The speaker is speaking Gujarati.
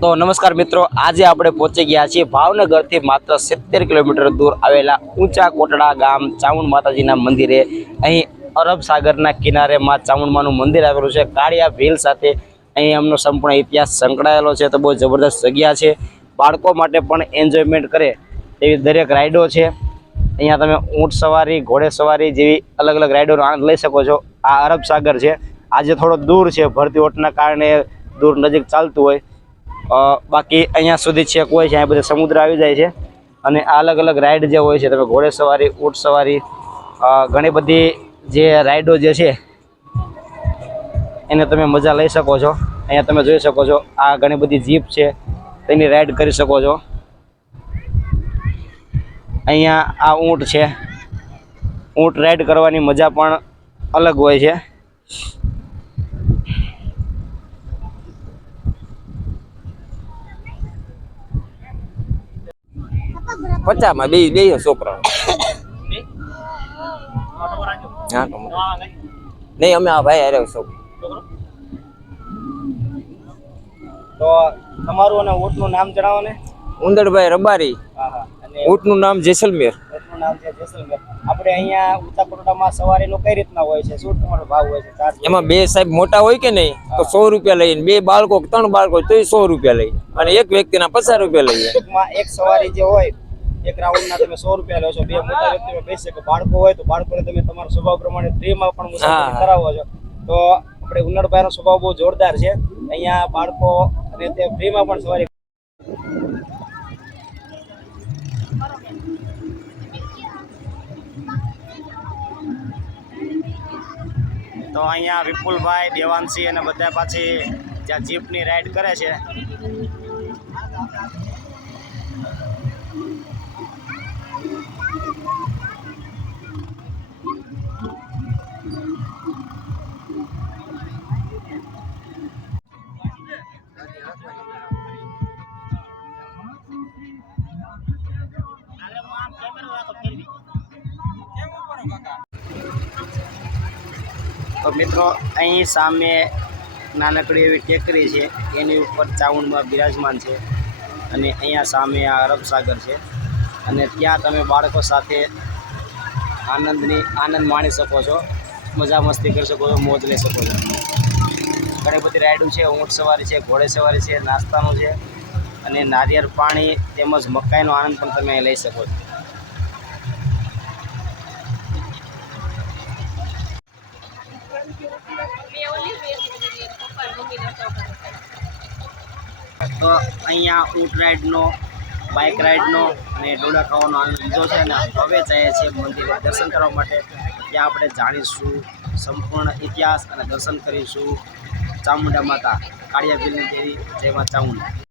તો નમસ્કાર મિત્રો, આજે આપણે પહોંચી ગયા છીએ ભાવનગરથી માત્ર 70 કિલોમીટર દૂર આવેલા ઊંચા કોટડા ગામ ચામુંડ માતાજીના મંદિરે। અહીં અરબ સાગરના કિનારે માં ચામુંડમાનું મંદિર આવેલું છે। કાળિયા ભીલ સાથે અહીં એમનો સંપૂર્ણ ઇતિહાસ સંકળાયેલો છે। તો બહુ જબરદસ્ત જગ્યા છે, બાળકો માટે પણ એન્જોયમેન્ટ કરે એવી દરેક રાઈડો છે। અહીંયા તમે ઊંટ સવારી, ઘોડે સવારી જેવી અલગ અલગ રાઈડોનો આનંદ લઈ શકો છો। આ અરબ સાગર છે, આજે થોડો દૂર છે, ભરતી ઓટના કારણે દૂર નજીક ચાલતું હોય, બાકી અહીંયા સુધી છેક હોય છે, અહીંયા બધે સમુદ્ર આવી જાય છે। અને આ અલગ અલગ રાઈડ જે હોય છે, તમે ઘોડે સવારી, ઊંટ સવારી, ઘણી બધી જે રાઈડો જે છે એને તમે મજા લઈ શકો છો। અહીંયા તમે જોઈ શકો છો, આ ઘણી બધી જીપ છે, તેની રાઈડ કરી શકો છો। અહીંયા આ ઊંટ છે, ઊંટ રાઈડ કરવાની મજા પણ અલગ હોય છે। પચામાં બે બે છોકરા નહીં, અમે આ ભાઈ હારે છો। તો તમારું અને ઊંટનું નામ જણાવો ને। ઉંદરભાઈ રબારી, ઊંટનું નામ જેસલમેર। ઊંટનું નામ છે જેસલમેર। આપણે અહીંયા ઊંચા કોટડામાં સવારીનો કઈ રીતના હોય છે, શું તમારો ભાવ હોય છે, ચાર્જ? એમાં બે સાહેબ મોટા હોય કે નહીં તો 100 રૂપિયા લઈને, બે બાળકો 3 બાળકો તો 100 રૂપિયા લઈએ, અને એક વ્યક્તિના 50 રૂપિયા લઈએ। ટૂંકમાં એક સવારી જે હોય, એક રાઉન્ડના તમે 100 રૂપિયા લો છો। બે મોટા વ્યક્તિઓ બેસી શકે, બાળકો હોય તો બાળકોને તમે તમારા સ્વભાવ પ્રમાણે ફ્રીમાં પણ મુસાફરી કરાવો છો। તો આપણે ઉન્નડભાઈનો સ્વભાવ બહુ જોરદાર છે, અહીંયા બાળકો અને તે ફ્રીમાં પણ સવારી। તો અહીંયા વિપુલભાઈ, દેવાંશી અને બધા પાછી જ્યાં જીપની રાઈડ કરે છે। તો મિત્રો, અહીં સામે નાનકડી એવી ટેકરી છે, એની ઉપર ચામુંડમાં બિરાજમાન છે, અને અહીંયા સામે આ અરબ સાગર છે, અને ત્યાં તમે બાળકો સાથે આનંદ માણી શકો છો, મજા મસ્તી કરી શકો છો, મોજ લઈ શકો છો। ઘણી બધી રાઈડો છે, ઊંટ સવારી છે, ઘોડે સવારી છે, નાસ્તાનું છે, અને નારિયેળ પાણી તેમજ મકાઈનો આનંદ પણ તમે લઈ શકો છો। તો અહીંયા ઊંટ રાઈડનો, બાઇક રાઈડનો અને ડોલા ખાવાનો આનંદ લીધો છે, અને હવે જઈએ છીએ મંદિરે દર્શન કરવા માટે। ત્યાં આપણે જાણીશું સંપૂર્ણ ઇતિહાસ અને દર્શન કરીશું ચામુંડા માતા, કાળિયા ભીલની દેવી, જય માં ચામુંડા।